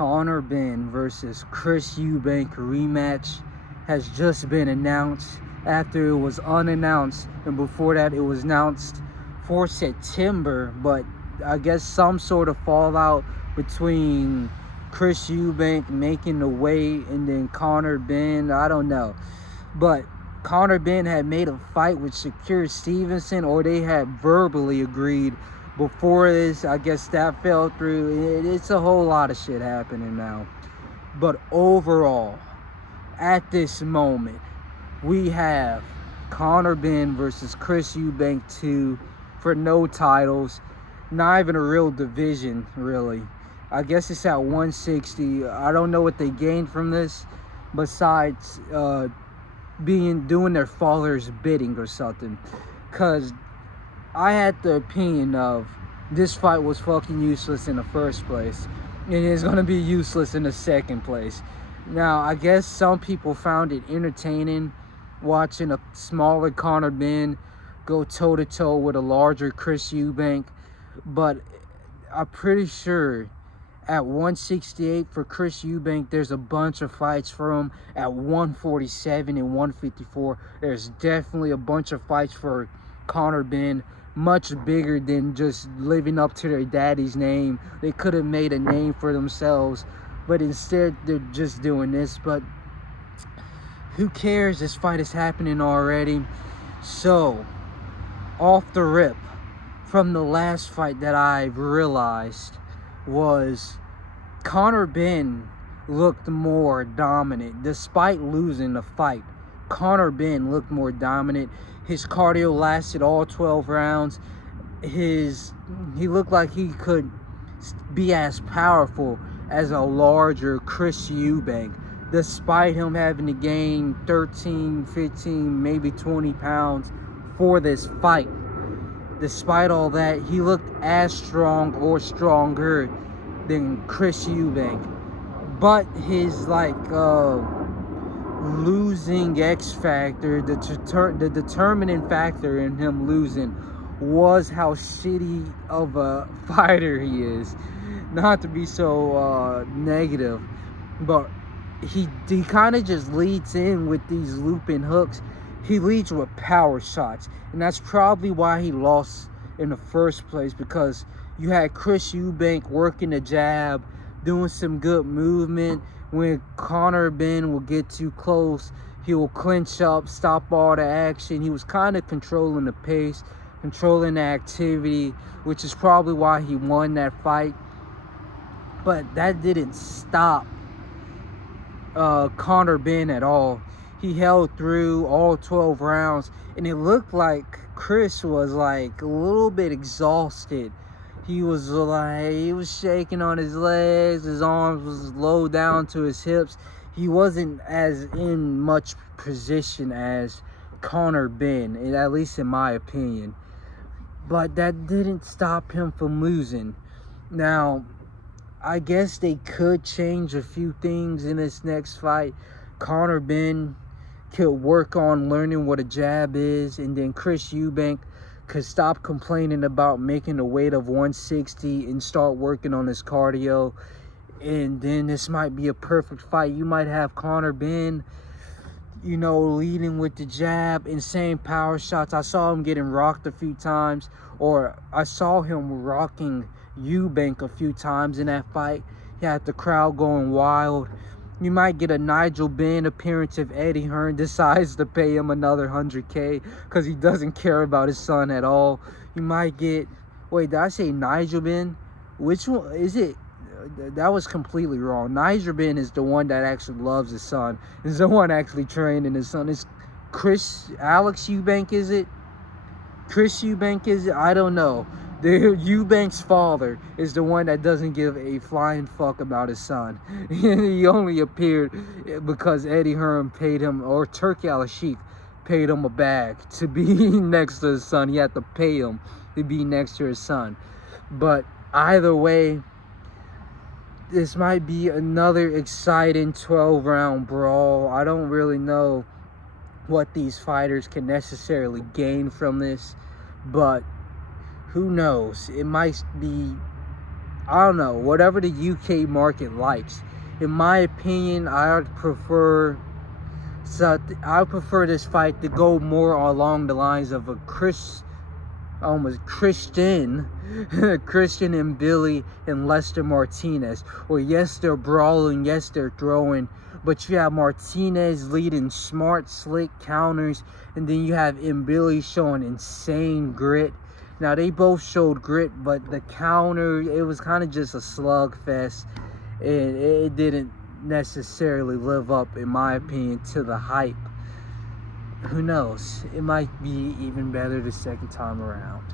Conor Benn versus Chris Eubank rematch has just been announced after it was unannounced, and before that it was announced for September, but I guess some sort of fallout between Chris Eubank making the weight and then Conor Benn, I don't know. But Conor Benn had made a fight with Shakur Stevenson, or they had verbally agreed before this. I guess that fell through. It's a whole lot of shit happening now. But overall, at this moment, we have Conor Benn versus Chris Eubank 2 for no titles. Not even a real division, really. I guess it's at 160. I don't know what they gained from this besides doing their father's bidding or something. Because I had the opinion of this fight was fucking useless in the first place, and it's going to be useless in the second place. Now, I guess some people found it entertaining watching a smaller Conor Benn go toe-to-toe with a larger Chris Eubank, but I'm pretty sure at 168 for Chris Eubank, there's a bunch of fights for him. At 147 and 154, there's definitely a bunch of fights for Conor Benn, much bigger than just living up to their daddy's name. They could have made a name for themselves, but instead they're just doing this. But who cares? This fight is happening already. So, off the rip, from the last fight that I realized was Conor Benn looked more dominant. Despite losing the fight, Conor Benn looked more dominant. His cardio lasted all 12 rounds. He looked like he could be as powerful as a larger Chris Eubank, despite him having to gain 13, 15, maybe 20 pounds for this fight. Despite all that, he looked as strong or stronger than Chris Eubank. But his losing X factor, the determining factor in him losing, was how shitty of a fighter he is. Not to be so negative, but he kind of just leads in with these looping hooks. He leads with power shots, and that's probably why he lost in the first place, because you had Chris Eubank working the jab, doing some good movement. When Conor Benn will get too close, he will clinch up, stop all the action. He was kind of controlling the pace, controlling the activity, which is probably why he won that fight. But that didn't stop Conor Benn at all. He held through all 12 rounds, and it looked like Chris was a little bit exhausted. He was shaking on his legs, his arms was low down to his hips. He wasn't as in much position as Conor Benn, at least in my opinion. But that didn't stop him from losing. Now, I guess they could change a few things in this next fight. Conor Benn could work on learning what a jab is, and then Chris Eubank could stop complaining about making a weight of 160 and start working on his cardio. And then this might be a perfect fight. You might have Conor Benn, leading with the jab, insane power shots. I saw him getting rocked a few times, or I saw him rocking Eubank a few times in that fight. He had the crowd going wild. You might get a Nigel Benn appearance if Eddie Hearn decides to pay him another $100K because he doesn't care about his son at all. You might get... Wait, did I say Nigel Benn? Which one is it? That was completely wrong. Nigel Benn is the one that actually loves his son. Is the one actually training his son. It's Alex Eubank, is it? Chris Eubank, is it? I don't know. Eubank's father is the one that doesn't give a flying fuck about his son. He only appeared because Eddie Hearn paid him, or Turki Al-Sheikh paid him a bag to be next to his son. He had to pay him to be next to his son. But either way, this might be another exciting 12-round brawl. I don't really know what these fighters can necessarily gain from this, but who knows? It might be... I don't know, whatever the UK market likes. In my opinion, I would prefer this fight to go more along the lines of a Christian and Billy and Lester Martinez. Or yes, they're brawling, yes, they're throwing, but you have Martinez leading smart, slick counters, and then you have Billy showing insane grit. Now, they both showed grit, but the counter, it was kind of just a slugfest, and it didn't necessarily live up, in my opinion, to the hype. Who knows? It might be even better the second time around.